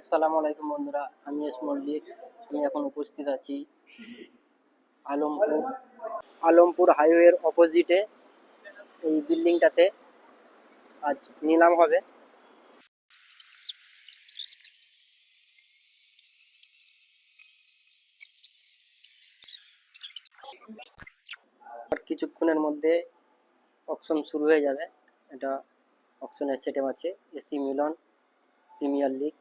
আসসালামু আলাইকুম বন্ধুরা, আমি এস মল্লিক। আমি এখন উপস্থিত আছি আলমপুর আলমপুর হাইওয়ের অপোজিটে। এই বিল্ডিংটাতে আজ নিলাম হবে। আর কিছুক্ষণের মধ্যে অকশন শুরু হয়ে যাবে। এটা অকশনের সিস্টেম আছে, এসি মিলন প্রিমিয়ার লিগ।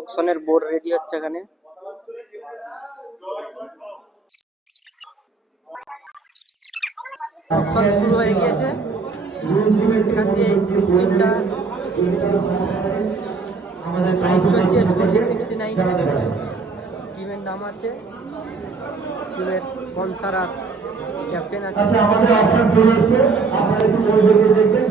অকশনের বোর্ড রেডি হচ্ছে এখানে। অকশন শুরু হয়ে গিয়েছে। এখান দিয়ে স্ক্রিনটা আমাদের প্রাইস চলছে 69। টিমের নাম আছে, টিমের স্পন্সর আর ক্যাপ্টেন আছে। আমাদের অপশন শুরু হচ্ছে, আপনারা একটু মনোযোগ দিয়ে দেখবেন।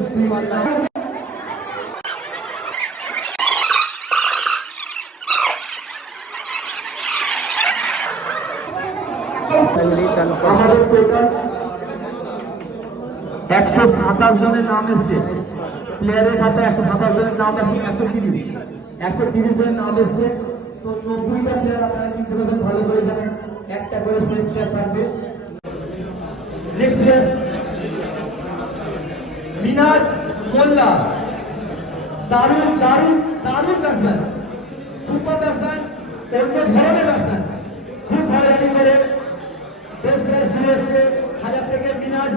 আমাদের টোটাল 127 জনের নাম এসছে। প্লেয়ারের খাতে 127 জনের নাম আছে। 130 জনের নাম এসছে। তো 90টা প্লেয়ার আপনারা কিন্তু ভালো করে জানেন, একটা করে প্লেয়ার থাকবে। নেক্সট প্লেয়ার মিনাজ মোল্লা, দারুণ দারুণ দারুণ ব্যাটসম্যান, সুপার ব্যাটসম্যান, অন্য ধরনের ব্যাটসম্যান, খুব ভালো রানিং করে। বেস্ট প্লেয়ার শুরু হচ্ছে হাজার থেকে মিনাজ